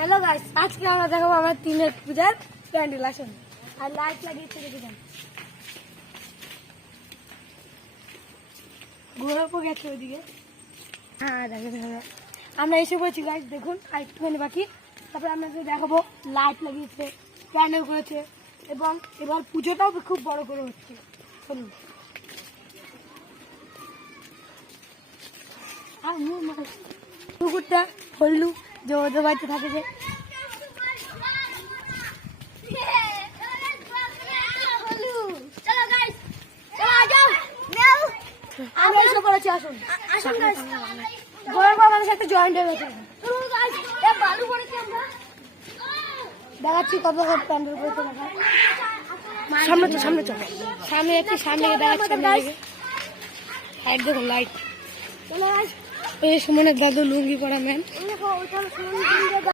Hello guys, আজকে আমরা দেখাবো আমার তিনের পূজার প্যান্ডেল। আসুন, আর লাইট লাগিয়েছে দেখে যান। ঘোরাপো গেছে ওইদিকে। হ্যাঁ দেখো আমরা এসে পড়েছি গাইস, দেখুন আর একটুখানি বাকি। তারপরে আপনাদের দেখাবো লাইট লাগিয়েছে, প্যান্ডেল করেছে, এবং এবার পুজোটাও খুব বড় করে হচ্ছে। চলুন। আর কুকুরটা হল্লু যে ওদের বাড়িতে থাকে যে, আমরা এসে পড়েছি। আসুন গরম আমাদের সাথে জয়েন্ট হয়ে গেছে। দেখাচ্ছি কত প্যান্ডেল করেছে। সামনে তো সামনে চলো, সামনে একটু সামনে দেখাচ্ছি। দেখুন লাইট। এই সুমনের দাদু লুঙ্গি পরা ম্যান।